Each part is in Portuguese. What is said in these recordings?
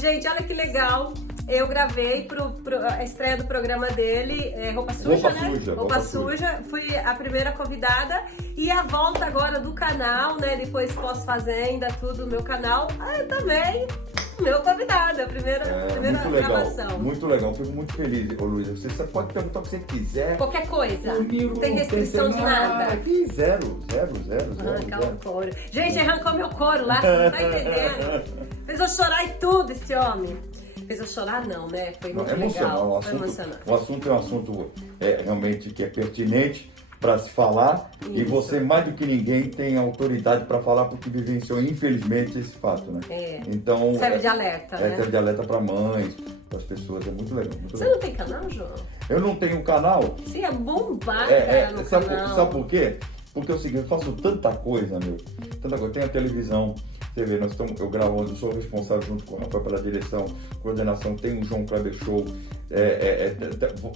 gente, olha que legal. Eu gravei a estreia do programa dele, Roupa Suja, né? Roupa Suja. Fui a primeira convidada e a volta agora do canal, né? Depois pós-fazenda, tudo no meu canal. Também, meu convidado, a primeira muito gravação. Legal, muito legal, fico muito feliz, ô Luísa. Você pode perguntar o que você quiser. Qualquer coisa. Comigo, não tem restrição de nada. Aqui, zero. Arrancar o couro. Gente, arrancou meu couro lá, você não tá entendendo. Fez eu chorar e tudo esse homem. Fez eu chorar não, né? Foi muito legal. Foi emocionante. O assunto é um assunto realmente que é pertinente para se falar. Isso. E você, mais do que ninguém, tem autoridade para falar porque vivenciou, infelizmente, esse fato, né? Então, serve de alerta, né? Serve de alerta para mães, para as pessoas. É muito legal. Você não tem canal, João? Eu não tenho canal. Você ia bombar, no canal. Sabe por quê? Porque é o seguinte, eu faço tanta coisa, tanta coisa. Tem a televisão, você vê, eu gravo, eu sou responsável junto com o Rafael pela direção, coordenação, tem o João Kleber Show,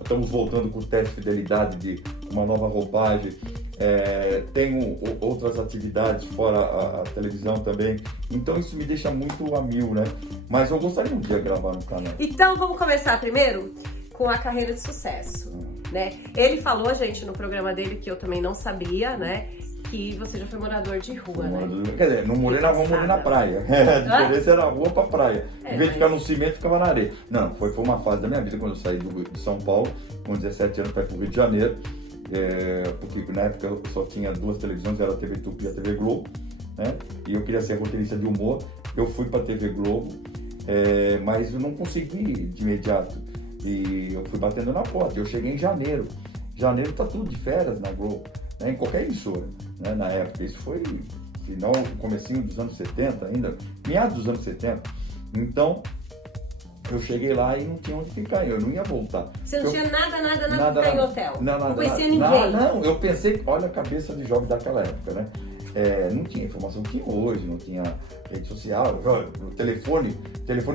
estamos voltando com o teste de fidelidade de uma nova roupagem, tenho outras atividades fora a televisão também, então isso me deixa muito a mil, né? Mas eu gostaria um dia de gravar no canal. Então vamos começar primeiro com a carreira de sucesso. Né? Ele falou, gente, no programa dele, que eu também não sabia, né? Que você já foi morador de rua, né? Quer dizer, não morei na rua, morei na praia. A diferença era rua pra praia. Em vez de ficar no cimento, ficava na areia. Não, foi uma fase da minha vida quando eu saí de São Paulo, com 17 anos, para ir pro Rio de Janeiro. Porque na época eu só tinha duas televisões, era a TV Tupi e a TV Globo, né? E eu queria ser roteirista de humor. Eu fui pra TV Globo, mas eu não consegui de imediato. E eu fui batendo na porta. Eu cheguei em janeiro. Janeiro tá tudo de férias na Globo, né? Em qualquer emissora, né? Na época. Isso foi final, comecinho dos anos 70 ainda, meados dos anos 70. Então, eu cheguei lá e não tinha onde ficar, eu não ia voltar. Você não tinha nada em hotel? Não conhecia ninguém? Não, eu pensei, olha a cabeça de jovem daquela época, né? Não tinha informação que tinha hoje, não tinha rede social, o telefone,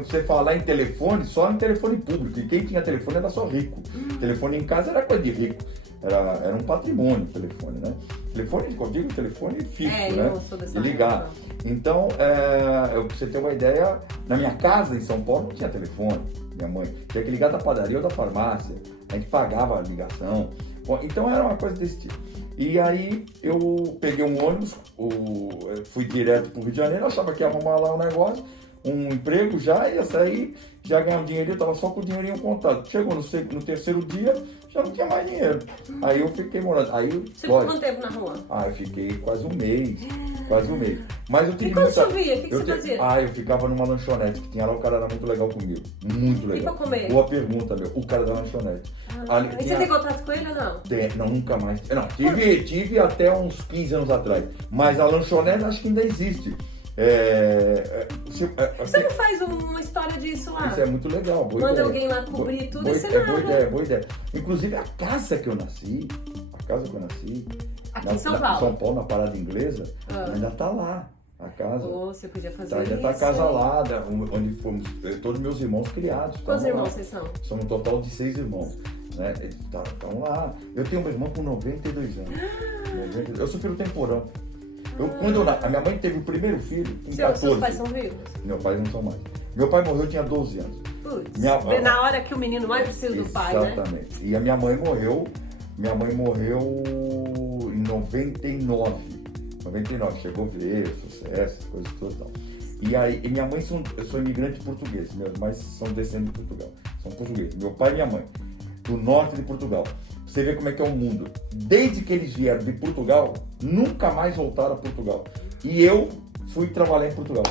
você falar em telefone, só em telefone público, e quem tinha telefone era só rico. Telefone em casa era coisa de rico, era um patrimônio o telefone, né? Telefone, quando digo telefone fixo, né? De ligar. Então, pra você ter uma ideia, na minha casa em São Paulo não tinha telefone, minha mãe tinha que ligar da padaria ou da farmácia, a gente pagava a ligação. Bom, então era uma coisa desse tipo. E aí eu peguei um ônibus, fui direto pro Rio de Janeiro, achava que ia arrumar lá um negócio, um emprego já, ia sair, já ganhar um dinheirinho, eu tava só com o dinheirinho contado. Chegou no terceiro dia, já não tinha mais dinheiro. Aí eu fiquei morando. Você ficou quanto tempo na rua? Eu fiquei quase um mês. Mas eu tive e quando chovia, o que você fazia? Eu ficava numa lanchonete que tinha lá, o cara era muito legal comigo. Muito legal. E pra comer? Boa pergunta, o cara da lanchonete. E você tem contato com ele ou não? Não, nunca mais. Não, tive até uns 15 anos atrás. Mas a lanchonete acho que ainda existe. Você não faz uma história disso lá? Isso é muito legal. Manda alguém lá cobrir tudo e você nada. Boa ideia. Inclusive a casa que eu nasci, aqui em São Paulo. São Paulo, na Parada Inglesa, ainda tá lá. A casa. Você podia fazer ainda isso. Tá acasalada, onde fomos todos meus irmãos criados. Quantos irmãos vocês são? Somos um total de 6 irmãos. Né? Eles estão lá. Eu tenho uma irmã com 92 anos. Eu sou filho temporão. A minha mãe teve o primeiro filho com 14. Seus pais são vivos? Meu pai não são mais. Meu pai morreu, eu tinha 12 anos. Putz, na hora que o menino mais precisa do pai, né? Exatamente. E a minha mãe morreu em 99. Chegou a ver, sucesso, coisas todas e tal. E aí, minha mãe, eu sou imigrante português, meus pais são descendentes de Portugal, são portugueses. Meu pai e minha mãe, do norte de Portugal. Você vê como é que é o mundo. Desde que eles vieram de Portugal, nunca mais voltaram a Portugal. E eu fui trabalhar em Portugal.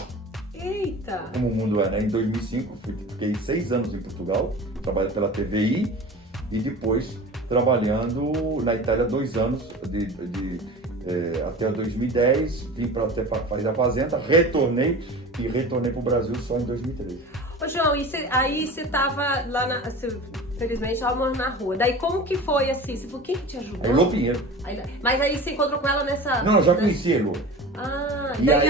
Eita! Como o mundo é, né? Em 2005, fiquei 6 anos em Portugal, trabalhei pela TVI e depois trabalhando na Itália 2 anos, até 2010, vim para Paris da Fazenda, retornei para o Brasil só em 2013. Ô João, aí você tava lá, felizmente, estava morando na rua. Daí como que foi assim? Você falou, quem que te ajudou? A Elô Pinheiro. Mas aí você encontrou com ela nessa... Não, eu já conheci a Elô. E aí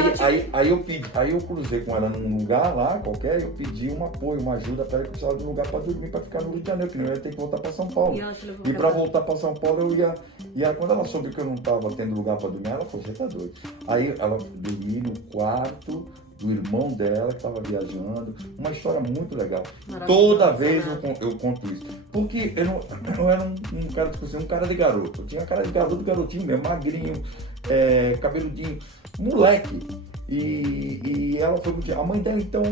eu cruzei com ela num lugar lá, qualquer, eu pedi um apoio, uma ajuda para ela, que precisava de um lugar para dormir, para ficar no Rio de Janeiro, que não ia ter que voltar para São Paulo. E para voltar para São Paulo eu ia... E aí, quando ela soube que eu não estava tendo lugar para dormir, ela falou, você tá doido. Aí ela dormia no quarto do irmão dela que estava viajando, uma história muito legal. Toda vez eu conto isso, porque eu era um cara, tipo assim, um cara de garoto, eu tinha cara de garoto, garotinho mesmo, magrinho, cabeludinho, moleque, e ela foi a mãe dela então,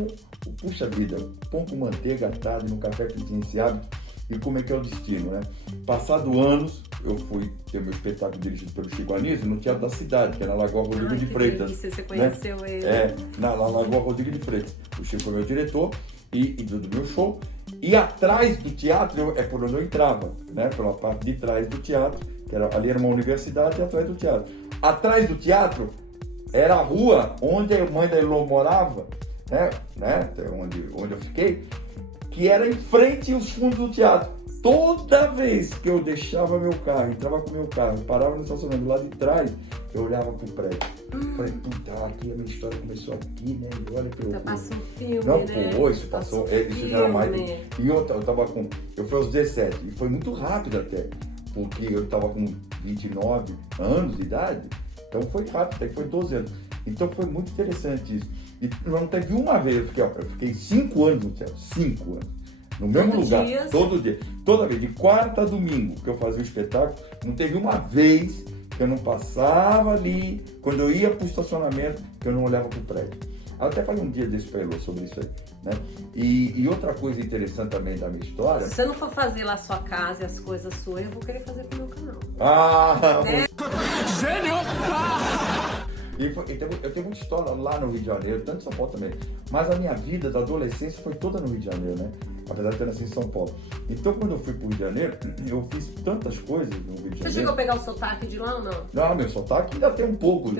puxa vida, pão com manteiga à tarde no café que tinha esse hábito. E como é que é o destino, né? Passado anos, eu fui ter meu espetáculo dirigido pelo Chico Anísio no Teatro da Cidade, que é na Lagoa Rodrigo de Freitas. Você conheceu, né? ele? Na Lagoa Rodrigo de Freitas. O Chico foi meu diretor e do meu show. E atrás do teatro é por onde eu entrava, né? Pela parte de trás do teatro, que ali era uma universidade e atrás do teatro. Atrás do teatro era a rua onde a mãe da Elô morava, né? Onde eu fiquei, que era em frente aos fundos do teatro. Toda vez que eu deixava meu carro, entrava com meu carro, parava no estacionamento lá de trás, eu olhava pro prédio. Falei, puta, aqui a minha história começou aqui, né? E olha que eu... Passa um filme, não, né? Pô, isso passou, isso já era mais... E eu fui aos 17, e foi muito rápido até, porque eu tava com 29 anos de idade, então foi rápido, até que foi 12 anos. Então foi muito interessante isso. E não teve uma vez, eu fiquei 5 anos no teatro, 5 anos. No mesmo lugar, todo dia. Toda vez, de quarta a domingo que eu fazia o espetáculo, não teve uma vez que eu não passava ali, quando eu ia pro estacionamento, que eu não olhava pro prédio. Eu até falei um dia desse pra ele sobre isso aí, né? E outra coisa interessante também da minha história... Se você não for fazer lá a sua casa e as coisas suas, eu vou querer fazer pro meu canal. Né? Gênio! Eu tenho muita história lá no Rio de Janeiro, tanto em São Paulo também. Mas a minha vida da adolescência foi toda no Rio de Janeiro, né? Apesar de ter nascido em São Paulo. Então, quando eu fui pro Rio de Janeiro, eu fiz tantas coisas no Rio de Janeiro. Você chegou a pegar o sotaque de lá ou não? Não, meu sotaque ainda tem um pouco.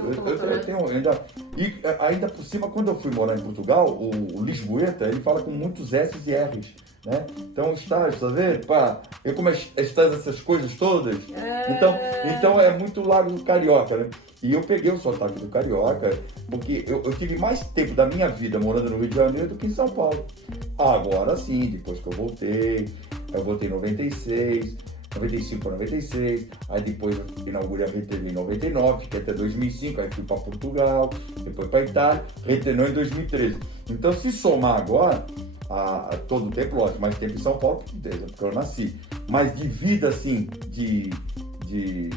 E ainda por cima, quando eu fui morar em Portugal, o Lisboeta, ele fala com muitos S's e R's. Né? Então, estágio, tá vendo? Eu como estágio essas coisas todas. Então é muito Lago do Carioca, né? E eu peguei o sotaque do Carioca, porque eu tive mais tempo da minha vida morando no Rio de Janeiro do que em São Paulo. Agora sim, depois que eu voltei em 96, 95 para 96, aí depois eu inaugurei a ReteNet em 99, fiquei até 2005, aí fui para Portugal, depois para Itália, ReteNet em 2013. Então, se somar agora, todo o tempo, lógico, mais tempo em São Paulo, porque eu nasci, mas de vida assim,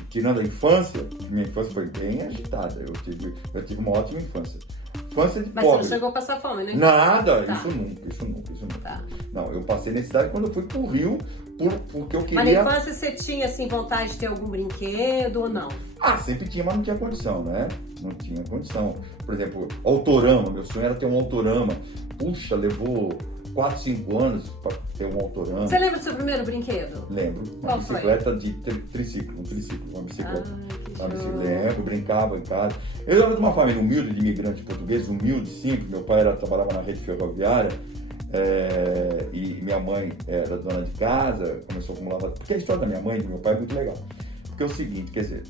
tirando a infância, minha infância foi bem agitada, eu tive uma ótima infância. Infância de pobre. Mas você não chegou a passar fome, né? Nada, tá. Isso nunca. Tá. Não, eu passei necessidade quando eu fui pro Rio, porque eu queria... Mas na infância você tinha, assim, vontade de ter algum brinquedo ou não? Sempre tinha, mas não tinha condição, né? Não tinha condição. Por exemplo, autorama, meu sonho era ter um autorama. Puxa, levou 4, 5 anos para ter um autorama. Você lembra do seu primeiro brinquedo? Lembro. Uma bicicleta de triciclo, uma bicicleta. Lembro, brincava em casa. Eu era de uma família humilde, de imigrantes portugueses, humilde, simples. Meu pai trabalhava na rede ferroviária e minha mãe era dona de casa, começou a acumular... Porque a história da minha mãe e do meu pai é muito legal. Porque é o seguinte, quer dizer,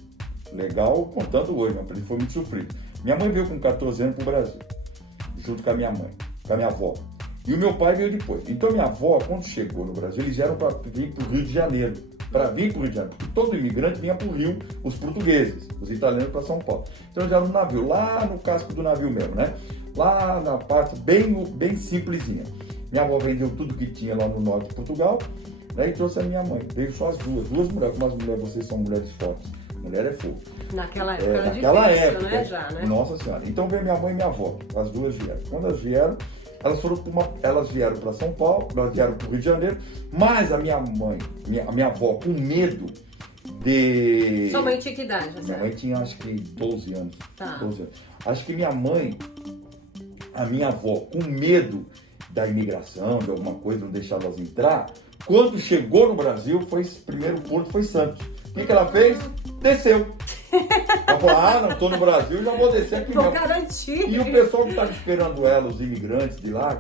legal contando hoje, mas ele foi muito sofrido. Minha mãe veio com 14 anos pro Brasil, junto com a minha mãe, com a minha avó. E o meu pai veio depois. Então minha avó, quando chegou no Brasil, eles vieram para vir para o Rio de Janeiro. Para vir para o Rio de Janeiro. Porque todo imigrante vinha para o Rio, os portugueses, os italianos para São Paulo. Então eles eram no navio, lá no casco do navio mesmo, né? Lá na parte bem simplesinha. Minha avó vendeu tudo que tinha lá no norte de Portugal, né? E trouxe a minha mãe. Veio só as duas mulheres. Como as mulheres, vocês são mulheres fortes. Mulher é fogo. Naquela época era difícil, né? Já, né? Nossa Senhora. Então veio minha mãe e minha avó. As duas vieram. Quando elas vieram, elas vieram para São Paulo, elas vieram para o Rio de Janeiro, mas a minha mãe, a minha avó, com medo de... Sua mãe tinha que idade? Minha mãe tinha acho que 12 anos. Tá. 12 anos. Acho que a minha avó, com medo da imigração, de alguma coisa, não deixar elas entrar, quando chegou no Brasil, o primeiro porto foi Santos. O que ela fez? Desceu. Ela falou, não, tô no Brasil, já vou descer aqui mesmo. Garantir. E o pessoal que estava esperando ela, os imigrantes de lá,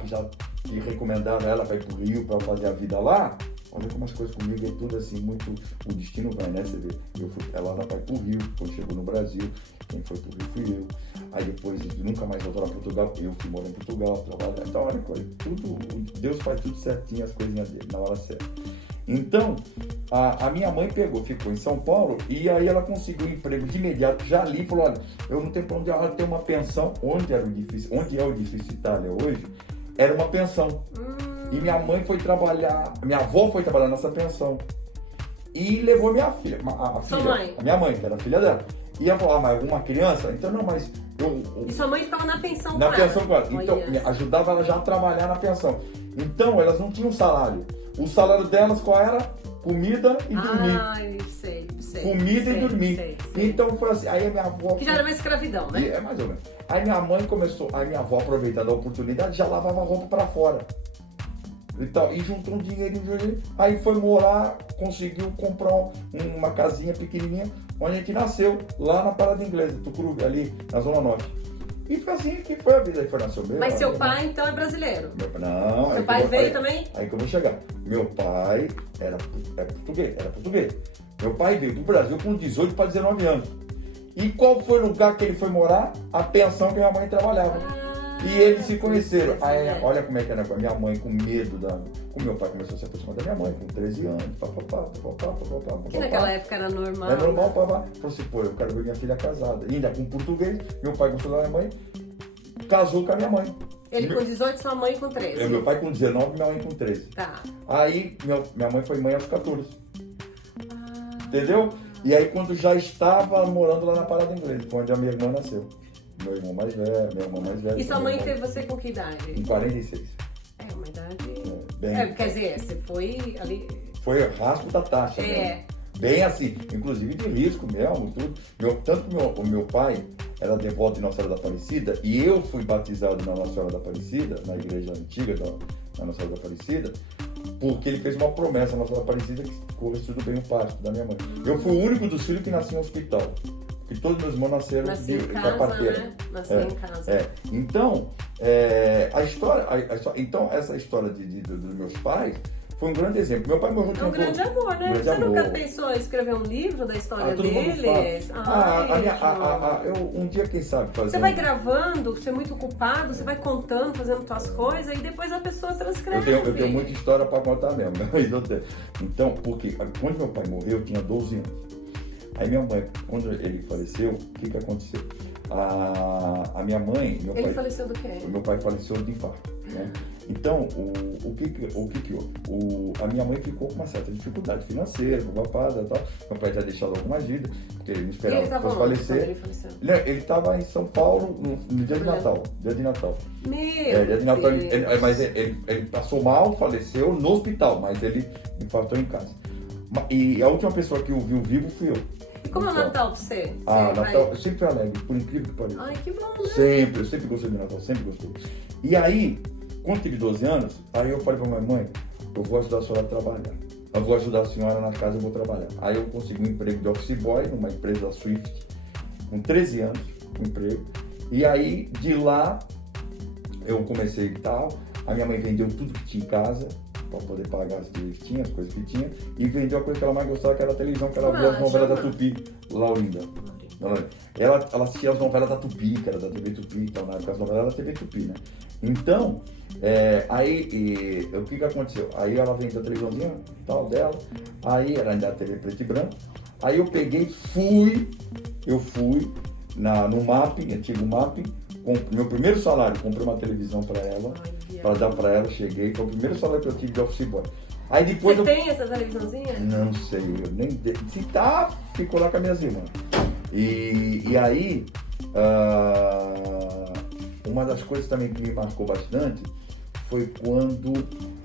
que recomendaram ela para ir pro Rio para fazer a vida lá, olha como as coisas comigo é tudo assim, muito... O destino vai, né? Você vê, ela vai pro Rio, quando chegou no Brasil, quem foi pro Rio fui eu. Aí depois, nunca mais voltou lá para Portugal, eu fui morar em Portugal, trabalhar. Então, olha, tudo, Deus faz tudo certinho, as coisinhas dele, na hora certa. Então, a minha mãe ficou em São Paulo e aí ela conseguiu um emprego de imediato, já ali, falou, olha, eu não tenho pra onde ela ter uma pensão, onde é o edifício Itália hoje, era uma pensão. E minha mãe foi trabalhar, minha avó foi trabalhar nessa pensão. E levou minha filha, a minha mãe, que era a filha dela. E ela falou, mas alguma criança? Então, não, mas E sua mãe ficava na pensão com ela? Na pensão com ela. Então, ajudava ela já a trabalhar na pensão. Então, elas não tinham salário. O salário delas qual era? Comida e dormir. Ai, sei. Comida e dormir. Sei. Então, foi assim, aí a minha avó... Que já era uma escravidão, né? É, mais ou menos. Aí minha mãe começou, aí minha avó, aproveitando a oportunidade, já lavava a roupa pra fora. E juntou um dinheirinho, aí foi morar, conseguiu comprar uma casinha pequenininha, onde a gente nasceu, lá na Parada Inglesa, Tucuruvi, ali na Zona Norte. E foi assim que foi a vida, aí foi nasceu meu. Mas seu pai, então, é brasileiro? Não. Seu pai veio também? Aí que eu vou chegar. Meu pai era português. Meu pai veio do Brasil com 18 para 19 anos. E qual foi o lugar que ele foi morar? A pensão que minha mãe trabalhava. E eles se conheceram. Aí, olha como é que era com a minha mãe, com medo com meu pai começou a se aproximar da minha mãe, com 13 anos. Que naquela época era normal. Era normal, papá. Falou assim, pô, eu quero ver minha filha casada. E ainda com português, meu pai gostou da minha mãe, casou com a minha mãe. Ele com 18, sua mãe com 13. Meu pai com 19, minha mãe com 13. Tá. Aí, minha mãe foi mãe aos 14. Entendeu? E aí, quando já estava morando lá na Parada Inglesa, foi onde a minha irmã nasceu. Meu irmão mais velho, minha irmã mais velha. E sua mãe teve você com que idade? Com 46. É, uma idade... Bem... quer dizer, você foi ali... Foi o rasgo da taxa, né? Bem assim, inclusive de risco mesmo, tudo. Tanto que o meu pai era devoto de Nossa Senhora da Aparecida, e eu fui batizado na Nossa Senhora da Aparecida, na igreja antiga da Nossa Senhora da Aparecida, porque ele fez uma promessa à Nossa Senhora da Aparecida que corresse tudo bem o parto da minha mãe. Eu fui o único dos filhos que nasci em um hospital. E todos meus irmãos nasceram da parteira. Né? Nasci em casa. Então, então, essa história dos meus pais foi um grande exemplo. Meu pai morreu de um grande amor, né? Você nunca pensou em escrever um livro da história deles? Um dia, quem sabe, fazer. Você vai gravando, você é muito ocupado, você vai contando, fazendo suas coisas, e depois a pessoa transcreve. Eu tenho muita história para contar mesmo. Então, porque quando meu pai morreu, eu tinha 12 anos. Aí minha mãe, quando ele faleceu, o que aconteceu? A minha mãe... Ele faleceu do quê? Meu pai faleceu de infarto, né? Então, o que houve? A minha mãe ficou com uma certa dificuldade financeira, tal. Meu pai já deixado algumas dívidas, porque ele não esperava que fosse falecer. Ele estava em São Paulo no dia de Natal. Dia de Natal. Dia de Natal, mas ele passou mal, faleceu no hospital, mas ele infartou em casa. E a última pessoa que o viu vivo fui eu. E como é o Natal pra você? Natal, eu sempre fui alegre, por incrível que pareça. Ai, que bom, né? Eu sempre gostei de Natal, sempre gostei. E aí, quando tive 12 anos, aí eu falei pra minha mãe, eu vou ajudar a senhora a trabalhar. Eu vou ajudar a senhora na casa, eu vou trabalhar. Aí eu consegui um emprego de office boy, numa empresa da Swift, com 13 anos, um emprego. E aí, de lá, eu comecei e tal, a minha mãe vendeu tudo que tinha em casa, para poder pagar as dívidas que tinha, as coisas que tinha, e vendeu a coisa que ela mais gostava, que era a televisão, que ela via as novelas da Tupi, Laurinda. Ela assistia as novelas da Tupi, que era da TV Tupi, então na época as novelas da TV Tupi, né? Então, o que aconteceu? Aí ela vendeu a televisãozinha tal dela, aí era ainda a TV preto e branco, aí eu peguei, fui no Mapping, antigo Mapping, meu primeiro salário, comprei uma televisão para ela, para dar para ela, cheguei, foi o primeiro salário que eu tive de office boy. Aí depois Você tem essa televisãozinha? Não sei, eu nem se tá, ficou lá com as minhas irmãs. E aí, uma das coisas também que me marcou bastante foi quando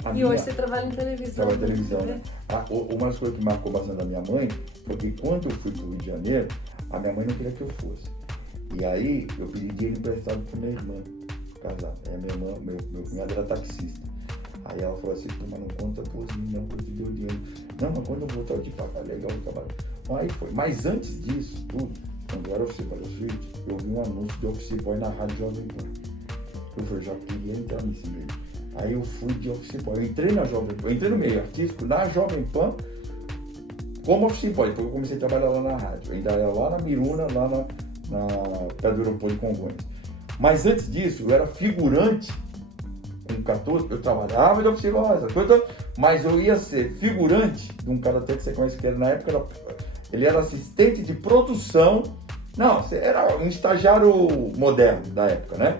hoje você trabalha em televisão. Trabalho em televisão, né? Uma das coisas que marcou bastante a minha mãe foi que quando eu fui para o Rio de Janeiro, a minha mãe não queria que eu fosse. E aí eu pedi dinheiro emprestado para minha irmã casar. Aí a minha irmã, meu cunhado era taxista. Aí ela falou assim, mas não conta por mim não, que eu te dei o dinheiro. Não, mas quando eu voltar eu te pagar, legal o trabalho. Aí foi. Mas antes disso tudo, quando eu era office boy da Suite, eu vi um anúncio de office boy na Rádio Jovem Pan. Eu falei, já queria entrar nesse meio. Aí eu fui de office boy. Eu entrei na Jovem Pan, eu entrei no meio artístico, na Jovem Pan, como office boy, porque eu comecei a trabalhar lá na rádio. Eu ainda era lá na Miruna, lá na Pedro Aeroporto de Congonhas. Mas antes disso, eu era figurante, com 14, eu trabalhava de office boy, Mas eu ia ser figurante de um cara até que você conhece, que era, na época ele era assistente de produção. Não, você era um estagiário moderno da época, né?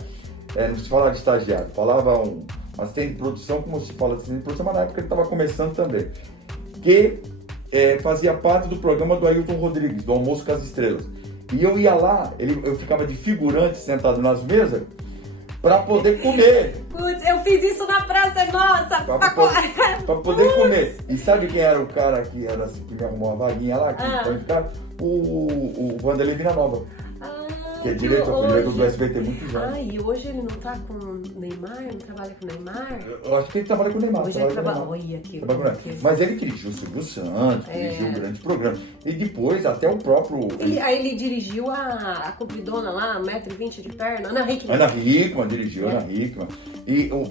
Não se falava de estagiário, falava um assistente de produção, como se fala de assistente de produção, mas na época ele estava começando também. Que fazia parte do programa do Ailton Rodrigues, do Almoço com as Estrelas. E eu ia lá, eu ficava de figurante sentado nas mesas para poder comer. Putz, eu fiz isso na Praça Nossa! Para poder comer. E sabe quem era o cara que me arrumou uma vaguinha lá? O Vanderlei Villanova. Que é diretor do SBT muito jovem. E hoje ele não tá com o Neymar? Não trabalha com o Neymar? Eu acho que ele trabalha com o Neymar. Hoje ele trabalha com o Neymar. Mas ele dirigiu o Silvio Santos, dirigiu um grande programa. E depois até o próprio... Aí ele dirigiu a compridona lá, 1,20 m de perna, Ana Hickman. Dirigiu Ana Hickman. E então,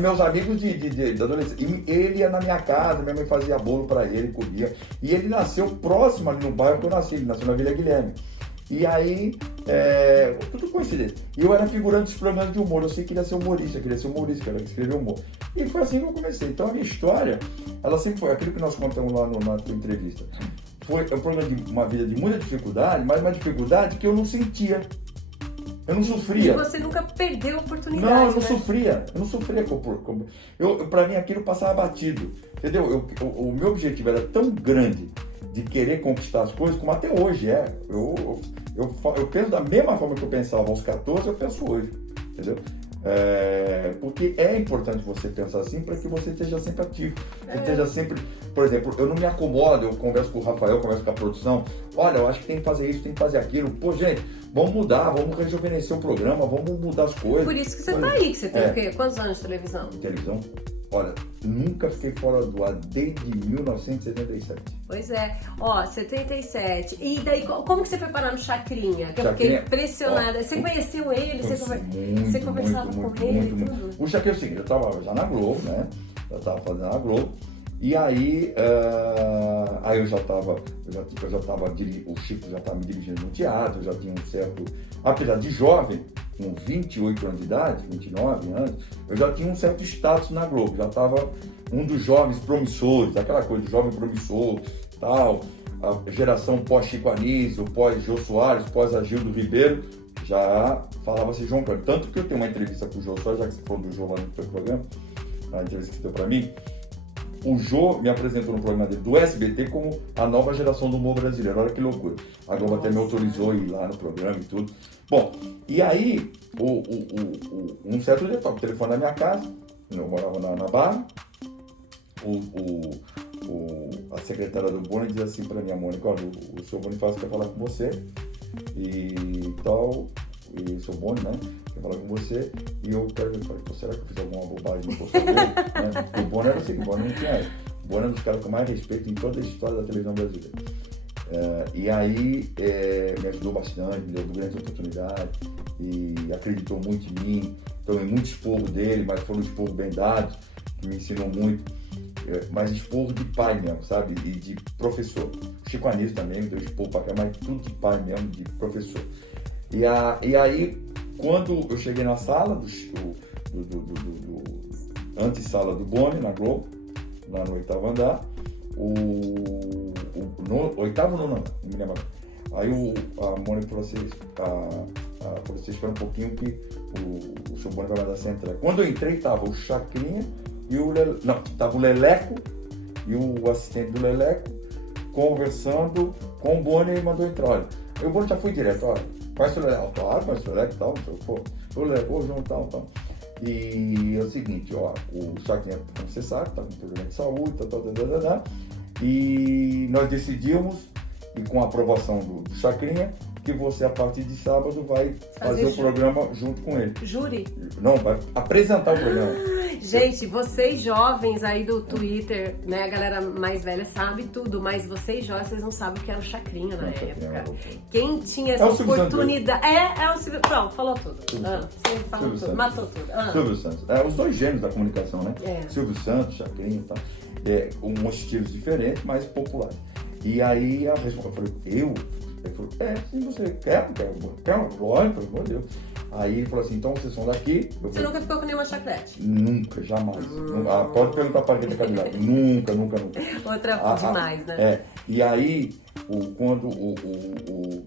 meus amigos de adolescência. Ele ia na minha casa, minha mãe fazia bolo pra ele, comia. E ele nasceu próximo ali no bairro que eu nasci, ele nasceu na Vila Guilherme. E aí, tudo coincidência. E eu era figurante dos programas de humor, eu sei que queria ser humorista, queria que escrever humor. E foi assim que eu comecei. Então a minha história, ela sempre foi aquilo que nós contamos lá na tua entrevista. Foi um programa de uma vida de muita dificuldade, mas uma dificuldade que eu não sentia. Eu não sofria. E você nunca perdeu a oportunidade. Não, eu não sofria. Eu não sofria. Pra mim aquilo passava batido. Entendeu? O meu objetivo era tão grande de querer conquistar as coisas, como até hoje é. Eu penso da mesma forma que eu pensava aos 14, eu penso hoje. Entendeu? Porque é importante você pensar assim para que você esteja sempre ativo. Você esteja sempre... Por exemplo, eu não me acomodo, eu converso com o Rafael, converso com a produção. Olha, eu acho que tem que fazer isso, tem que fazer aquilo. Pô, gente, vamos mudar, vamos rejuvenescer o programa, vamos mudar as coisas. Por isso que você tá aí, que você tem o quê? Quantos anos de televisão? Televisão? Olha, nunca fiquei fora do ar desde 1977. Pois é. 77. E daí, como que você foi parar no Chacrinha? Que eu fiquei impressionada. Você conheceu ele? Você conversava com ele? Tudo? O Chacrinha é o seguinte, eu tava já na Globo, né? Eu tava fazendo na Globo. E aí, o Chico já estava me dirigindo no teatro, eu já tinha um certo, apesar de jovem, com 28 anos de idade, 29 anos, eu já tinha um certo status na Globo, já estava um dos jovens promissores, aquela coisa de jovem promissor, tal, a geração pós-Chico Anísio, pós-Jô Soares, pós-Agildo Ribeiro, já falava-se João Kleber. Tanto que eu tenho uma entrevista com o Jô Soares, já que você falou do Jô lá no seu programa, a entrevista que você deu para mim, o Jô me apresentou no programa dele do SBT como a nova geração do humor brasileiro. Olha que loucura. A Globo até me autorizou a ir lá no programa e tudo. Bom, e aí, um certo dia, toco o telefone na minha casa, eu morava na Barra, a secretária do Boni diz assim pra minha Mônica, olha, o seu Bonifácio quer falar com você e tal, e o seu Boni, né? Quer falar com você, e eu quero ver, será que eu fiz alguma bobagem no posto dele? Né? O Boni era assim, o Boni não tinha. O Boni é um dos caras com mais respeito em toda a história da televisão brasileira. E aí me ajudou bastante, me deu grandes oportunidades e acreditou muito em mim. Tomei muito esporro dele, mas foi um esporro bem dado, que me ensinou muito. Mas esporro de pai mesmo, sabe? E de professor. O Chico Anísio também me deu esporro pra cá, mas tudo de pai mesmo, de professor. E aí, quando eu cheguei na sala, antessala do Boni, na Globo, lá no 8º andar, oitavo ou nono, não me lembro. Aí a Mônica falou assim, você espera um pouquinho que o seu Boni vai mandar você entrar. Quando eu entrei, tava o Chacrinha e tava o Leleco e o assistente do Leleco conversando com o Boni e mandou entrar. Olha, aí o Boni já foi direto, olha, conhece o Leleco? Claro, conhece o Leleco e tal, o Leleco, João tal. E é o seguinte, ó, o Chacrinha, como você sabe, tá com problema de saúde, tal. E nós decidimos, e com a aprovação do Chacrinha, que você, a partir de sábado, vai fazer o programa junto com ele. Júri? Não, vai apresentar o programa. Gente, vocês jovens aí do Twitter, né, a galera mais velha sabe tudo, mas vocês jovens, vocês não sabem o que era o Chacrinha na época. Quem tinha essa oportunidade... É o Silvio... Pronto, falou tudo. Você falou tudo, Santos. matou tudo. Silvio Santos. Os dois gênios da comunicação, né? Silvio Santos, Chacrinha e tal. Com estilos diferentes, mas populares. E aí eu falei, ele falou, se você quer, lógico, pelo amor de Deus. Aí ele falou assim, então vocês são daqui. Você nunca ficou com nenhuma chacrete? Nunca, jamais. Pode perguntar para a Rita Cadillac. Nunca. Outra demais, né? E aí, quando o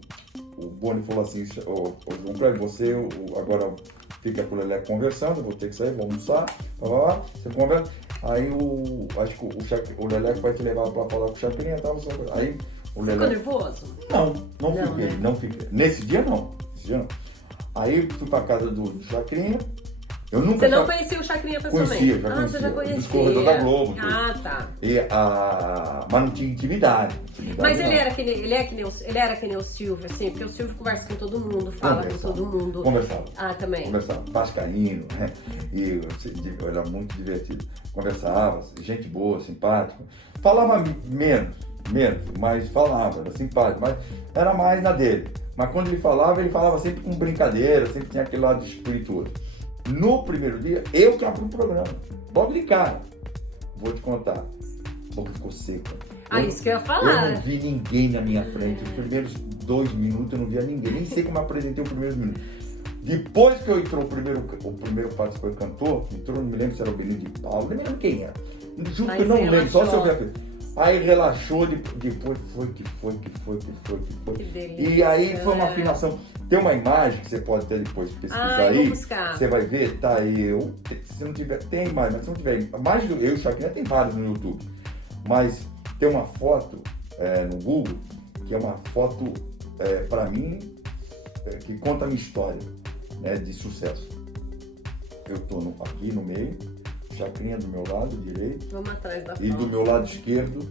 Boni falou assim, João Cleber, você agora fica com o Leleco conversando, vou ter que sair, vou almoçar, você conversa. Aí acho que o Leleco vai te levar para falar com o Chacrinha e tal. Aí o Leleco... Ficou nervoso? Não fiquei. Nesse dia não. Aí fui pra casa do Chacrinha. Eu nunca... Você não conhecia o Chacrinha pessoalmente? Conhecia. Você já conhecia. Dos corredores da Globo. Tá. Mas não tinha intimidade. Mas ele era que nem o Silvio, assim, porque o Silvio conversa com todo mundo, fala com todo mundo. Conversava. Também. Conversava. Vascaíno, né? E era muito divertido. Conversava, gente boa, simpático. Falava menos, mas falava, era simpático, mas era mais na dele. Mas quando ele falava sempre com brincadeira, sempre tinha aquele lado espirituoso. No primeiro dia, eu que abri o programa. Logo de cara. Vou te contar. A boca ficou seca. Isso que eu ia falar. Eu não vi ninguém na minha frente. Os primeiros 2 minutos eu não via ninguém. Nem sei como eu apresentei o primeiro minuto. Depois que eu entrou o primeiro participante cantor, não me lembro se era o Benito de Paulo, nem me lembro quem era. Juro que eu não lembro, só se eu ver. Aí relaxou, depois foi. Que delícia. E aí foi uma afinação. Tem uma imagem que você pode até depois pesquisar aí. Você vai ver, tá eu. Se não tiver, tem imagem, mas se não tiver. Mais do eu e o Chacrinha tem vários no YouTube. Mas tem uma foto no Google, que é uma foto, pra mim, que conta a minha história de sucesso. Eu tô aqui no meio. Chacrinha do meu lado direito. Vamos atrás da foto. E do meu lado esquerdo,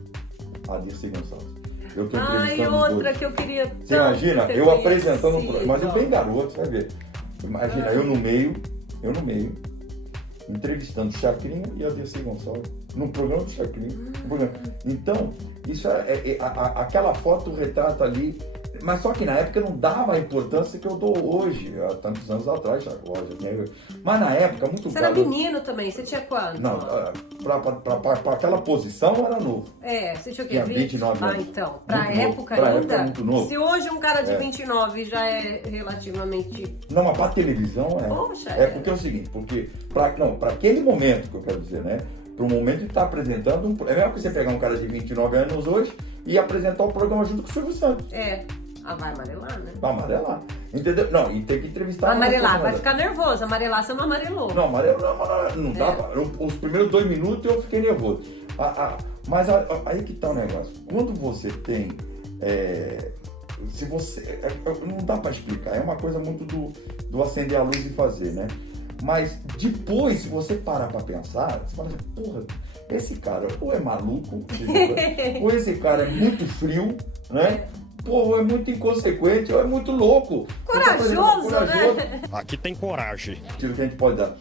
a Dirceu Gonçalves. Eu tô entrevistando e outra dois. Que eu queria. Você imagina, eu apresentando um programa, mas eu bem garoto, você vai ver. Imagina, eu no meio, entrevistando o Chacrinha e a Dirceu Gonçalves, no programa do Chacrinha. Então, isso aquela foto retrata ali. Mas só que na época não dava a importância que eu dou hoje, há tantos anos atrás, mas na época, muito Você era menino também, você tinha quanto? Não, pra aquela posição era novo. Você tinha o quê? 29 anos. Então, pra muito época novo. ainda, Pra época é muito novo. Se hoje um cara de 29 já é relativamente... Não, mas pra televisão Poxa, porque é o seguinte, porque pra aquele momento que eu quero dizer, né? Para o momento de estar apresentando, é melhor que você pegar um cara de 29 anos hoje e apresentar o programa junto com o Silvio Santos. Vai amarelar, né? Vai amarelar. Entendeu? Não, e tem que entrevistar... Amarelar, vai ficar nervoso. Amarelar, você não amarelou. Não, amarelar não dá. Os primeiros 2 minutos eu fiquei nervoso. Mas aí que tá o negócio. Quando você tem... se você... não dá para explicar. É uma coisa muito do acender a luz e fazer, né? Mas depois, se você parar para pensar, você fala assim, porra, esse cara ou é maluco, ou esse cara é muito frio, né? Pô, é muito inconsequente, ou é muito louco. Corajoso, né? Aqui tem coragem. Aquilo que a gente pode dar.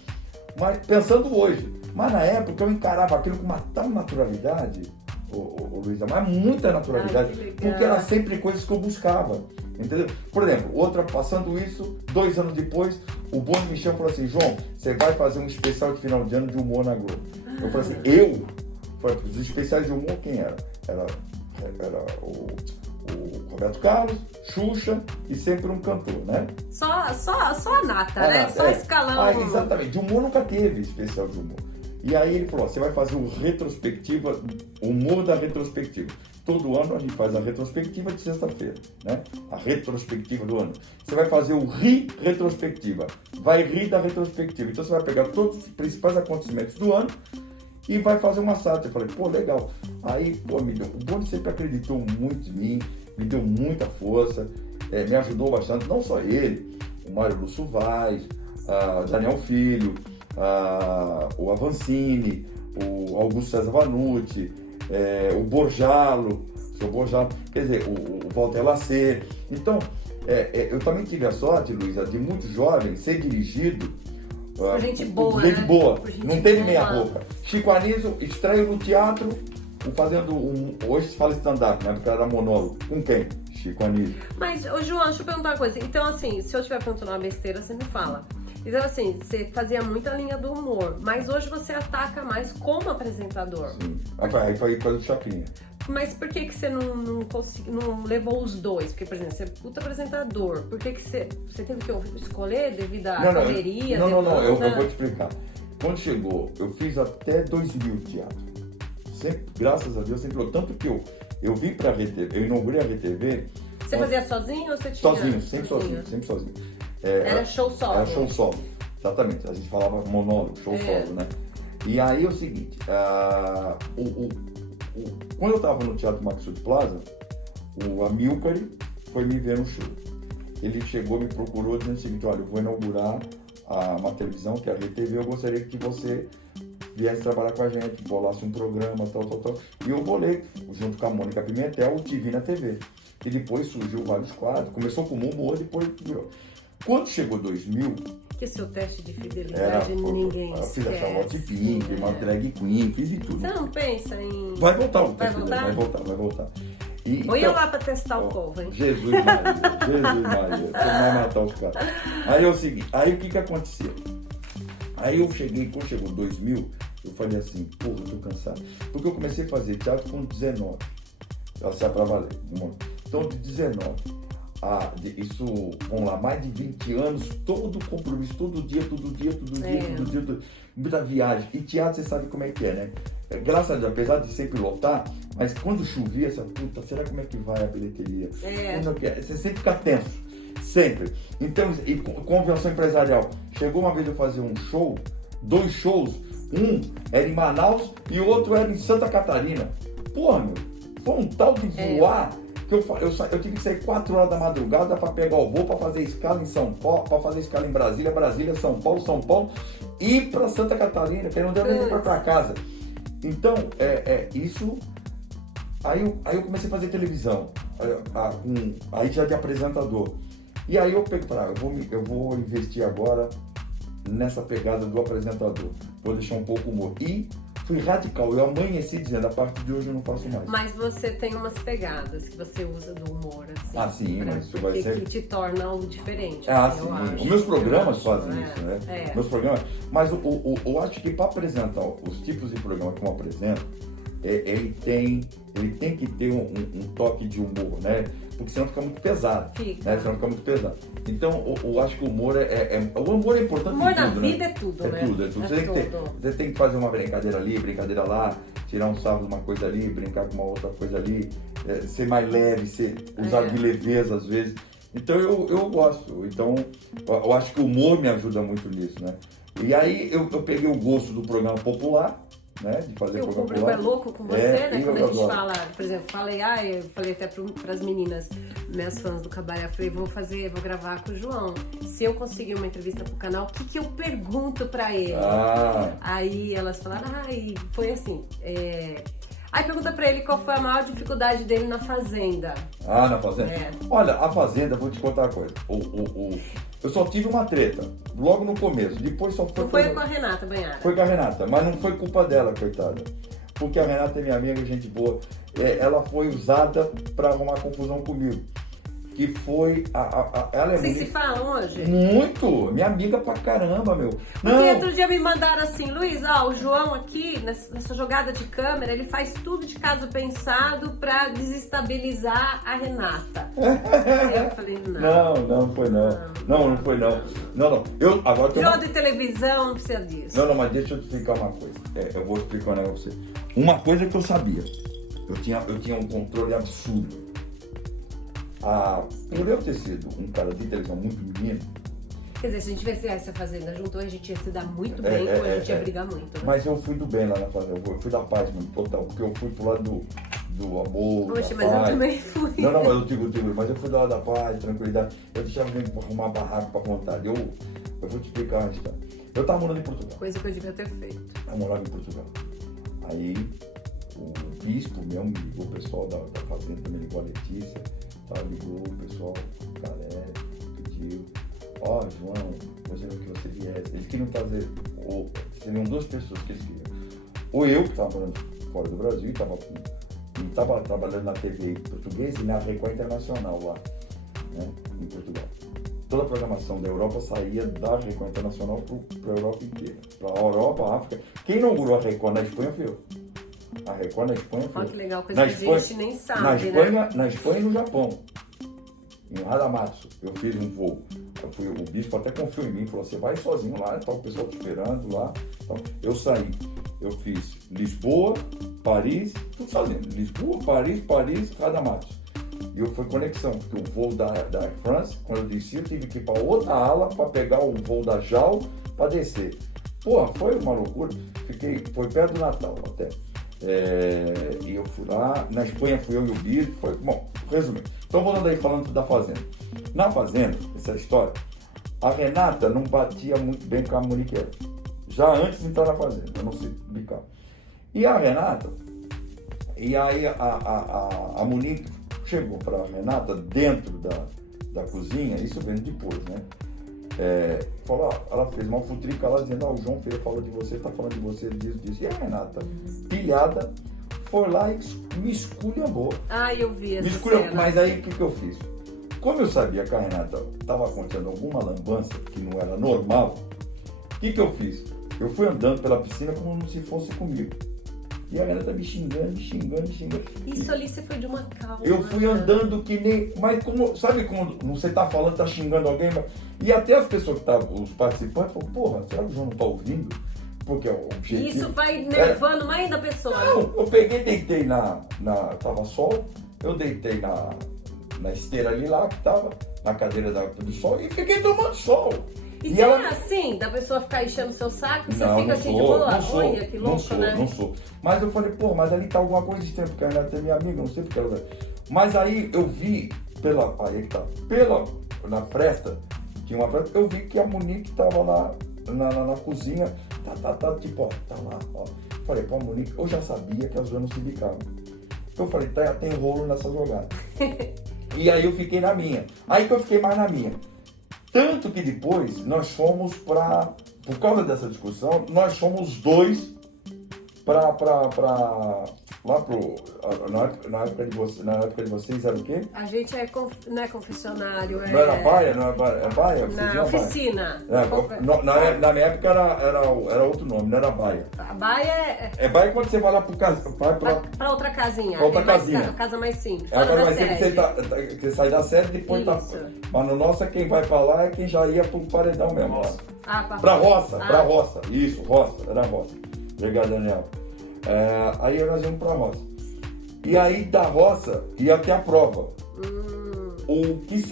Mas pensando hoje. Mas na época eu encarava aquilo com uma tal naturalidade, Luísa, mas muita naturalidade. Porque era sempre coisas que eu buscava. Entendeu? Por exemplo, passando isso, 2 anos depois, o Boni me chama e falou assim, João, você vai fazer um especial de final de ano de humor na Globo. Eu falei assim, os especiais de humor quem era? Era o Roberto Carlos, Xuxa e sempre um cantor, né? Só a nata, né? Só escalão. Exatamente. De humor nunca teve especial de humor. E aí ele falou, você vai fazer o humor da retrospectiva. Todo ano a gente faz a retrospectiva de sexta-feira, né? A retrospectiva do ano. Você vai fazer o retrospectiva. Vai rir da retrospectiva. Então você vai pegar todos os principais acontecimentos do ano e vai fazer uma sátira. Eu falei, pô, legal. Aí, o Boni sempre acreditou muito em mim, me deu muita força, me ajudou bastante, não só ele, o Mário Lúcio Vaz, Daniel Filho, o Avancini, o Augusto César Vanucci, o Borjalo, quer dizer, o Walter Lacer. Então, eu também tive a sorte, Luísa, de muito jovem ser dirigido por gente boa, gente né? boa. Gente não teve boa. meia boca. Chico Anísio, estreia no teatro, fazendo hoje se fala stand-up, né? Porque era monólogo. Com quem? Chico Anísio. Mas, João, deixa eu perguntar uma coisa. Então, assim, se eu estiver perguntando uma besteira, você me fala. Então, assim, você fazia muita linha do humor, mas hoje você ataca mais como apresentador. Sim. Aí foi coisa do Chacrinha. Mas por que você não levou os dois? Porque, por exemplo, você é puta apresentador. Por que você teve que escolher devido à correria? Não, eu vou te explicar. Quando chegou, eu fiz até 2000 teatro. Sempre, graças a Deus, sempre. Tanto que eu vim pra RTV, eu inaugurei a RTV. Você fazia sozinho ou você tinha? Sozinho, sempre sozinho. Era show solo? Era show solo, exatamente. A gente falava monólogo, show solo, né? E aí é o seguinte, quando eu tava no Teatro Maxud Plaza, o Amilcar foi me ver no show. Ele chegou, me procurou dizendo o seguinte: olha, eu vou inaugurar uma televisão, que é a RTV, eu gostaria que você viesse trabalhar com a gente, bolasse um programa, tal. E eu bolei, junto com a Mônica Pimentel, o TV na TV. E depois surgiu vários quadros, começou com humor, depois... Quando chegou 2000... Que seu teste de fidelidade ninguém esquece. Eu fiz a Charlotte Pink, uma drag queen, fiz de tudo. Você não pensa em... Vai voltar o teste dele, vai voltar. Ou ia lá pra testar o povo, hein? Jesus Maria, você vai matar os caras. Aí é o seguinte, aí o que aconteceu? Aí eu cheguei, quando chegou 2000, eu falei assim, porra, eu tô cansado. Porque eu comecei a fazer teatro com 19, assim, pra valer. Então, de 19 isso, vamos lá, mais de 20 anos, todo compromisso, todo dia, muita viagem. E teatro, você sabe como é que é, né? Graças a Deus, apesar de sempre lotar, mas quando chovia, você puta, será como é que vai a bilheteria? Você sempre fica tenso, sempre. Então, e convenção empresarial. Chegou uma vez eu fazer um show, 2 shows, um era em Manaus e o outro era em Santa Catarina. Porra, meu, foi um tal de voar que eu tive que sair 4 horas da madrugada para pegar o voo, para fazer escala em São Paulo, para fazer escala em Brasília, São Paulo, e para Santa Catarina, que não deu nem para casa. Então, isso. Aí eu comecei a fazer televisão, aí já de apresentador. E aí eu peguei para eu vou investir agora nessa pegada do apresentador. Vou deixar um pouco o humor. E fui radical, eu amanheci dizendo, a partir de hoje eu não faço mais. Mas você tem umas pegadas que você usa do humor, assim. Sim, mas isso vai ser... Que te torna algo diferente, assim, eu acho. Os meus programas fazem isso, né? Meus programas... Mas eu acho que para apresentar os tipos de programa que eu apresento, ele tem que ter um toque de humor, né? Porque senão fica muito pesado. Né? Senão fica muito pesado. Então, eu acho que o humor o humor é importante. O humor na tudo, vida né? é tudo, né? Você tem que fazer uma brincadeira ali, brincadeira lá, tirar um sarro de uma coisa ali, brincar com uma outra coisa ali, ser mais leve, usar de leveza às vezes. Então, eu gosto. Então, eu acho que o humor me ajuda muito nisso, né? E aí, eu peguei o gosto do programa popular, né, de fazer o público é louco com você, né? Quando a gente fala, por exemplo, eu falei até para as meninas, minhas fãs do Cabaré, eu falei, vou gravar com o João. Se eu conseguir uma entrevista pro canal, o que eu pergunto para ele? Aí elas falaram, foi assim. Aí pergunta pra ele qual foi a maior dificuldade dele na Fazenda. Na Fazenda? Olha, a Fazenda, vou te contar uma coisa. Eu só tive uma treta, logo no começo. Depois só foi... Não foi com a Renata Banhara? Foi com a Renata, mas não foi culpa dela, coitada. Porque a Renata é minha amiga, gente boa. Ela foi usada pra arrumar confusão comigo. Que foi ela é Vocês se falam hoje? Muito! Minha amiga pra caramba, meu. Porque outro dia me mandaram assim, Luiz, o João aqui, nessa jogada de câmera, ele faz tudo de caso pensado pra desestabilizar a Renata. Aí eu falei, não foi não. Não foi não. Não. Jogo de televisão, não precisa disso. Não, mas deixa eu te explicar uma coisa. Eu vou explicar um negócio pra você. Uma coisa que eu sabia. Eu tinha um controle absurdo. Por eu ter sido um cara de televisão muito menino... Quer dizer, se a gente tivesse essa Fazenda junto, a gente ia se dar muito bem, ou a gente ia brigar muito, né? Mas eu fui do bem lá na Fazenda, eu fui da paz mesmo, total, porque eu fui pro lado do amor, Poxa, da mas paz. eu também fui. Não, mas eu digo, mas eu fui do lado da paz, tranquilidade, eu deixava mesmo pra arrumar barraco pra vontade, eu vou te explicar antes, cara. Eu tava morando em Portugal. Coisa que eu devia ter feito. Eu morava em Portugal. Aí, o bispo mesmo me ligou, o pessoal da Fazenda também ligou, a Letícia, ligou o pessoal, o Calé, pediu, João, gostaria que você viesse. Eles queriam trazer, seriam 2 pessoas que eles queriam. Ou eu, que estava morando fora do Brasil, e estava trabalhando na TV portuguesa e na Record Internacional lá, né, em Portugal. Toda a programação da Europa saía da Record Internacional para a Europa inteira. Para a Europa, a África. Quem inaugurou a Record na Espanha foi eu. A Record na Espanha foi. Olha que legal, coisa que a gente nem sabe, Na Espanha e no Japão. Em Haramatsu, eu fiz um voo. O bispo até confiou em mim, falou assim, vai sozinho lá, tá o pessoal te esperando lá. Então, eu saí, eu fiz Lisboa, Paris, tudo sozinho. Lisboa, Paris, Haramatsu. E eu fui conexão, porque o voo da Air France, quando eu desci, eu tive que ir para outra ala para pegar o voo da JAL para descer. Porra, foi uma loucura. Foi perto do Natal até. E eu fui lá, na Espanha fui eu e o bispo, foi, bom, resumindo. Então voltando aí falando da Fazenda. Na Fazenda, essa história, a Renata não batia muito bem com a Monique Evers. Já antes de entrar na Fazenda, eu não sei explicar. E a Renata, e aí a Monique chegou para a Renata dentro da cozinha, isso vendo depois, né? Falou, ela fez uma futrica lá dizendo, o João Feira falou de você, tá falando de você, disso. E a Renata, pilhada, foi lá e me esculhambou. Eu vi essa cena. Mas aí o que eu fiz? Como eu sabia que a Renata estava acontecendo alguma lambança que não era normal, o que eu fiz? Eu fui andando pela piscina como se fosse comigo. E a Renata me xingando. Isso ali você foi de uma calma. Eu fui andando que nem... Mas como, sabe quando você tá falando, tá xingando alguém? E até as pessoas que estavam, os participantes, falaram, porra, será que o João não tá ouvindo? Porque é o objetivo. Isso vai nervando mais da pessoa. Não, eu peguei, deitei tava sol, eu deitei na esteira ali lá, que tava, na cadeira do sol, e fiquei tomando sol. E você é assim, da pessoa ficar enchendo o seu saco, você fica assim de boa? Olha, que louco, né? Não sou. Mas eu falei, pô, mas ali tá alguma coisa estranha, porque a Renata é minha amiga, não sei porque ela... Mas aí eu vi, na fresta, tinha uma fresta, eu vi que a Monique tava lá na cozinha, tipo, ó, tá lá, ó. Falei, pô, a Monique, eu já sabia que as duas não se bicavam. Eu falei, tem rolo nessa jogada. E aí eu fiquei na minha. Aí que eu fiquei mais na minha. Tanto que depois nós fomos por causa dessa discussão, nós fomos dois lá na época de vocês era o quê? A gente não é confessionário, Não era baia? Não era baia? Na oficina. Na minha época era outro nome, não era baia. A baia é baia quando você vai lá pra outra casinha. Outra casinha. Casa mais simples. É a casa mais simples que você sai da sede e depois tá. Mas no nosso, quem vai pra lá é quem já ia pro paredão mesmo. Roça. Pra roça. Isso, roça. Era roça. Obrigado, Daniel. Aí nós íamos pra roça. E aí da roça ia até a prova. O que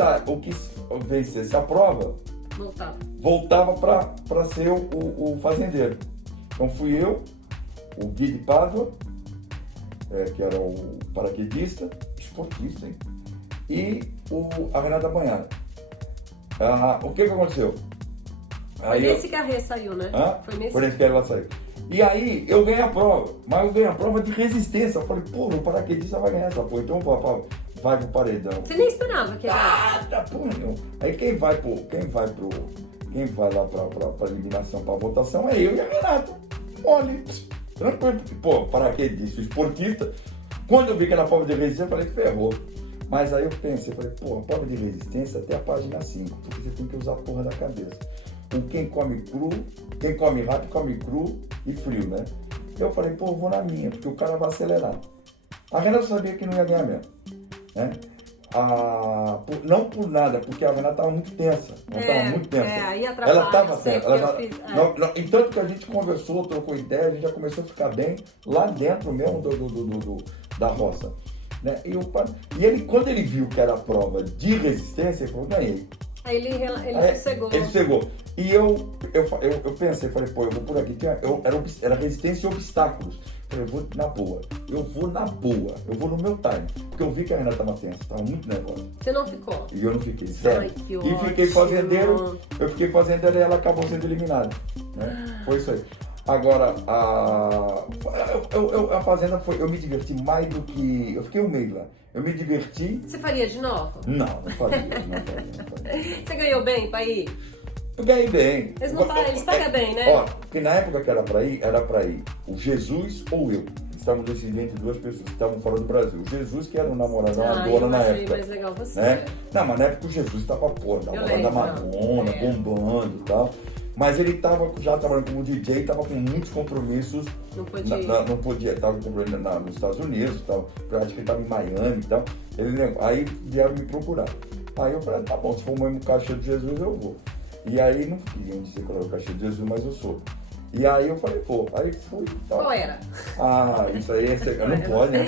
vencesse a prova voltava para ser o fazendeiro. Então fui eu, o Gui de Pádua, que era o paraquedista, esportista, hein? E a Renata Banhada. O que aconteceu? Foi nesse que a Rê saiu, né? Foi nesse que ela saiu. E aí eu ganhei a prova, mas eu ganhei a prova de resistência. Eu falei, pô, o paraquedista vai ganhar essa porra, então vai pro paredão. Você nem esperava que ele porra, não. Aí quem vai lá pra eliminação, pra votação é eu e a Renata. Olha, tranquilo, pô, paraquedista, esportista. Quando eu vi que era prova de resistência, eu falei, ferrou. Mas aí eu pensei, falei, pô, a prova de resistência até a página 5, porque você tem que usar a porra da cabeça. Quem come rápido, come cru e frio, né? Eu falei, pô, eu vou na minha, porque o cara vai acelerar. A Renata sabia que não ia ganhar mesmo, né? Não por nada, porque a Renata estava muito tensa. Aí atrapalha. Ela estava tensa. E tanto que a gente conversou, trocou ideia, a gente já começou a ficar bem lá dentro mesmo da roça. Né? E ele, quando ele viu que era a prova de resistência, ele falou, ganhei. Aí ele sossegou. Ele sossegou. E eu pensei, falei, pô, eu vou por aqui. Era resistência e obstáculos. Falei, eu vou na boa. Eu vou no meu time. Porque eu vi que a Renata estava tensa, estava muito nervosa. Você não ficou? E eu não fiquei, zero. Ai, que ótimo. E fiquei fazendeiro, e ela acabou sendo eliminada. Né? Foi isso aí. Agora, a Fazenda eu me diverti mais do que... Eu fiquei um mês lá. Eu me diverti... Você faria de novo? Não faria. Você ganhou bem pra ir? Eu ganhei bem. Eles pagam bem, né? Ó, porque na época que era pra ir o Jesus ou eu. Estavam decidindo entre duas pessoas que estavam fora do Brasil. O Jesus, que era um namorado da Madonna na época. Mais legal você. Né? Não, mas na época o Jesus estava namorando da Madonna, bombando e tal. Mas ele tava já trabalhando como DJ, tava com muitos compromissos. Não podia. Não podia, tava com problema nos Estados Unidos, acho que ele tava em Miami e tal. Aí vieram me procurar. Aí eu falei, tá bom, se for mesmo Caxias de Jesus, eu vou. E aí não queriam dizer que eu era o Caxias de Jesus, mas eu sou. E aí eu falei, pô, aí fui e tal. Qual era? Isso aí não pode, né?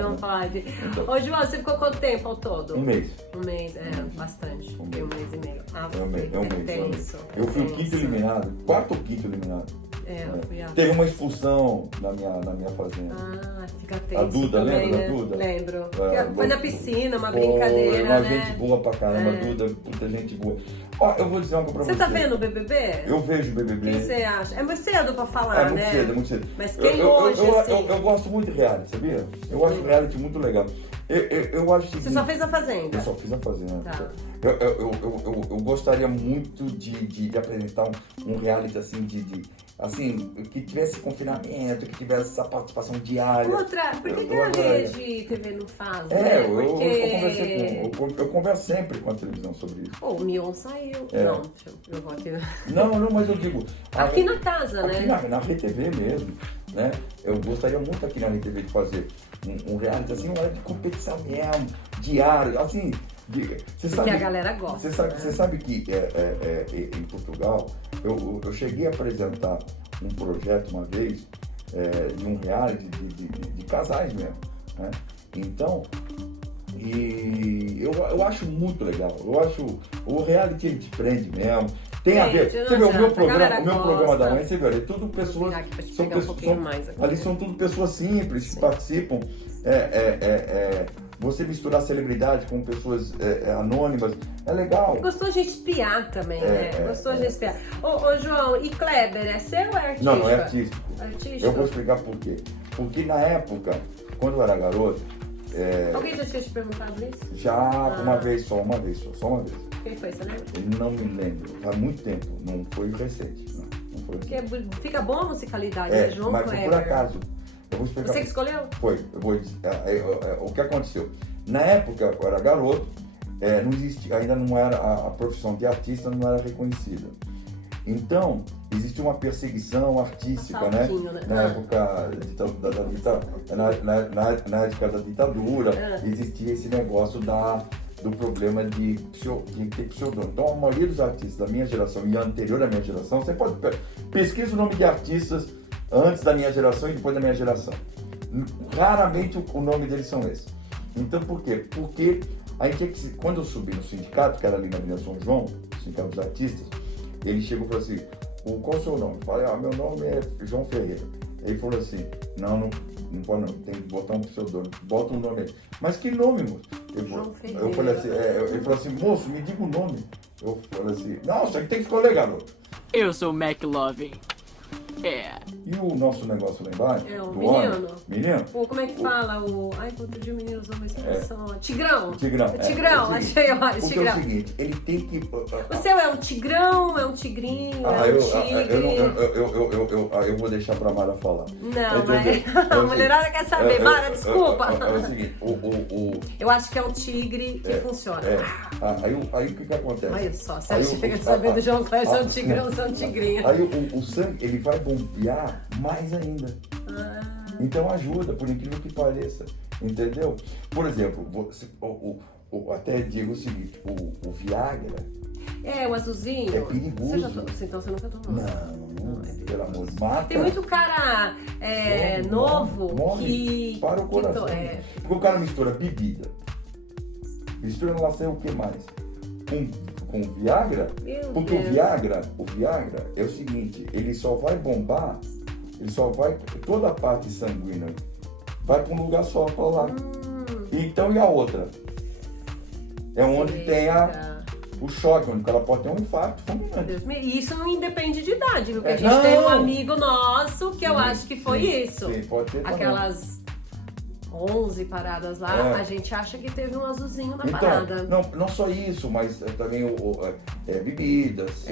Não pode. Então, ô, João, você ficou quanto tempo ao todo? Um mês. Um mês, bastante. Um mês e meio. É um mês. Tenso. Eu fui o quinto eliminado, quarto ou quinto eliminado. Eu fui a... Teve uma expulsão na minha fazenda. Fica tenso. A Duda, também, lembra né? da Duda? Lembro. Foi na piscina, uma brincadeira, uma né? gente boa pra caramba, Duda, puta gente boa. Ó, eu vou dizer uma coisa pra você. Você tá vendo o BBB? Eu vejo o BBB. O que você acha? É muito cedo pra falar, né? É muito cedo. Mas quem hoje, assim... Eu gosto muito de reality, sabia? Eu acho reality muito legal. Eu acho que... Você só fez a Fazenda? Eu só fiz a Fazenda. Tá. Eu gostaria muito de apresentar um reality assim, assim, que tivesse confinamento, que tivesse essa participação diária. Por que a Rede TV não faz, né? Porque... Eu converso sempre com a televisão sobre isso. O Mion saiu. Não, eu vou aqui. Não, mas eu digo... Aqui na casa, aqui né? Na Rede TV mesmo, né? Eu gostaria muito aqui na Rede TV de fazer um reality, assim, um reality de competição mesmo, diário, assim... Porque a galera gosta. Você sabe que em Portugal, eu cheguei a apresentar um projeto uma vez de um reality de casais mesmo, né? Então, eu acho muito legal. Eu acho o reality ele te prende mesmo. Tem a ver. Você vê o meu programa da manhã, você vê, tudo pessoas. Ali são tudo pessoas simples que participam. Você misturar celebridade com pessoas anônimas, é legal. Gostou de espiar também, né? Gostou de espiar. Ô, João, e Kleber, é seu ou é artístico? Não é artístico. Eu vou explicar por quê. Porque na época, quando eu era garoto... Alguém já tinha te perguntado isso? Já, uma vez só. Quem foi, você lembra? Eu não me lembro. Faz muito tempo, não foi recente. Não foi recente. Porque fica boa a musicalidade, né, João mas Kleber? por acaso. Eu vou explicar. Você que escolheu? Foi. Eu vou dizer, o que aconteceu. Na época, eu era garoto, não existia, ainda não era, a profissão de artista não era reconhecida. Então, existia uma perseguição artística, né? Na época na época da ditadura, existia esse negócio do problema de ter pseudônimo. Então, a maioria dos artistas da minha geração e anterior à minha geração, você pode pesquisa o nome de artistas antes da minha geração e depois da minha geração. Raramente o nome deles são esses. Então, por quê? Porque quando eu subi no sindicato, que era ali na Avenida São João, o sindicato dos artistas, ele chegou e falou assim, qual é o seu nome? Eu falei, meu nome é João Ferreira. Ele falou assim, não pode não, tem que botar um pseudônimo, bota um nome aí. Mas que nome, moço? Eu falei assim, ele falou assim, moço, me diga o nome. Eu falei assim, não, você tem que escolher, garoto. Eu sou o McLovin. E o nosso negócio lá embaixo? O menino. Menino? Como é que fala? Ai, outro dia o menino usou uma expressão. Tigrão. Tigrão, achei ótimo. Porque é o seguinte, ele tem que... O seu é um tigrão, é um tigrinho, é um tigre? Eu vou deixar pra Mara falar. Não, mas a mulherada quer saber. Mara, desculpa. É o seguinte, eu acho que é um tigre que funciona. Aí o que acontece? Olha só, se a gente fica sabendo do João Kleber, se é um tigrão, se é um tigrinho. Aí o sangue, ele vai bombear mais ainda. Então ajuda, por incrível que pareça. Entendeu? Por exemplo, até digo o seguinte, o Viagra... o azulzinho. É perigoso. Então você nunca tomou. Não, pelo amor de Deus. Tem muito cara novo morre, que... para o coração. Porque o cara mistura bebida. Mistura não sei o que mais. Com Viagra, porque o Viagra é o seguinte, ele só vai bombar, toda a parte sanguínea vai para um lugar só, para lá. Então, e a outra? É onde tem o choque, onde ela pode ter um infarto fulminante. E isso não independe de idade, porque a gente tem um amigo nosso que eu acho que foi isso. Sim, pode ter aquelas 11 paradas lá, a gente acha que teve um azulzinho na parada. Não só isso, mas também bebidas,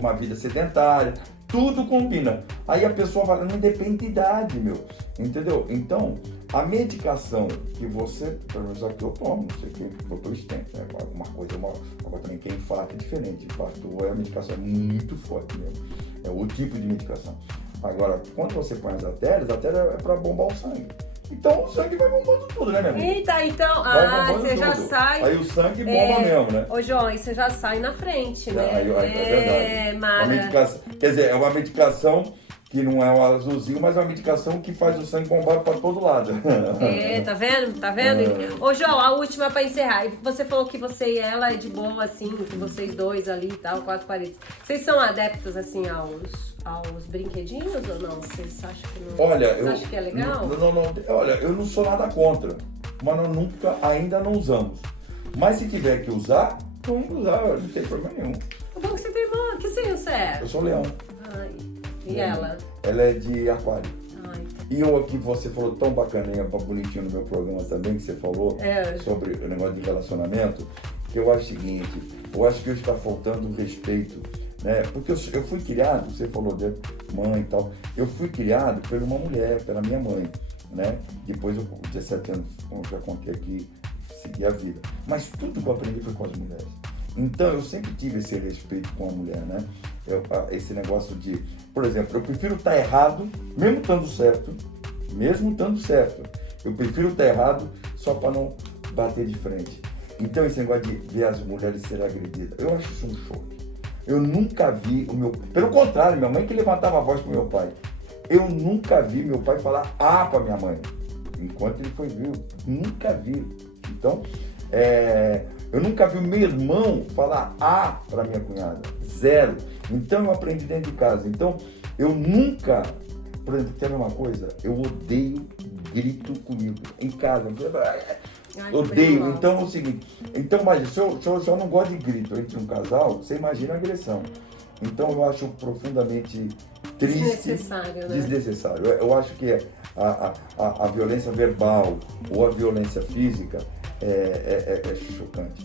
uma vida sedentária, tudo combina. Aí a pessoa fala, não depende de idade, meu. Entendeu? Então, A medicação que você, pelo menos aqui eu tomo, não sei quem botou stent, né? Alguma coisa, agora também quem infarta é diferente. Infarto é a medicação muito forte mesmo. É o tipo de medicação. Agora, quando você põe as artérias é para bombar o sangue. Então o sangue vai bombando tudo, né, minha amiga? Eita, então, Vai você já tudo. sai. Aí o sangue bomba mesmo, né? Ô, João, aí você já sai na frente, né? É verdade. Mara. Medicação, quer dizer, é uma medicação que não é um azulzinho, mas é uma medicação que faz o sangue bombar para todo lado. Tá vendo? Tá vendo? Ô, João, a última pra encerrar. Você falou que você e ela é de boa, assim, que vocês dois ali e tal, 4 paredes. Vocês são adeptos, assim, aos brinquedinhos ou não? Vocês acham que não? Olha, Vocês acham que é legal? Olha, eu não sou nada contra, mas nós nunca, ainda não usamos. Mas se tiver que usar, vamos usar, não tem problema nenhum. O bom que você tem irmã. Que signo você é? Eu sou leão. Ai. E ela? Ela é de aquário. Ai. E eu aqui, você falou tão bacaninha, bonitinho no meu programa também, que você falou sobre o negócio de relacionamento, que eu acho o seguinte, eu acho que hoje está faltando um respeito, né? Porque eu fui criado, você falou de mãe e tal, eu fui criado por uma mulher, pela minha mãe, né? Depois eu, com 17 anos, como eu já contei aqui, segui a vida. Mas tudo que eu aprendi foi com as mulheres. Então eu sempre tive esse respeito com a mulher, né? Esse negócio de, por exemplo, eu prefiro estar errado, mesmo estando certo, eu prefiro estar errado só para não bater de frente. Então esse negócio de ver as mulheres serem agredidas, eu acho isso um choque. Eu nunca vi pelo contrário, minha mãe que levantava a voz pro meu pai. Eu nunca vi meu pai falar para minha mãe, enquanto ele foi vivo, nunca vi. Então, eu nunca vi o meu irmão falar para minha cunhada, zero. Então eu aprendi dentro de casa. Então eu nunca, por exemplo, quer ver uma coisa? Eu odeio grito comigo em casa. Odeio. Então é o seguinte, mas se eu não gosto de grito entre um casal, você imagina a agressão. Então eu acho profundamente triste, desnecessário. Eu acho que a violência verbal ou a violência física é chocante.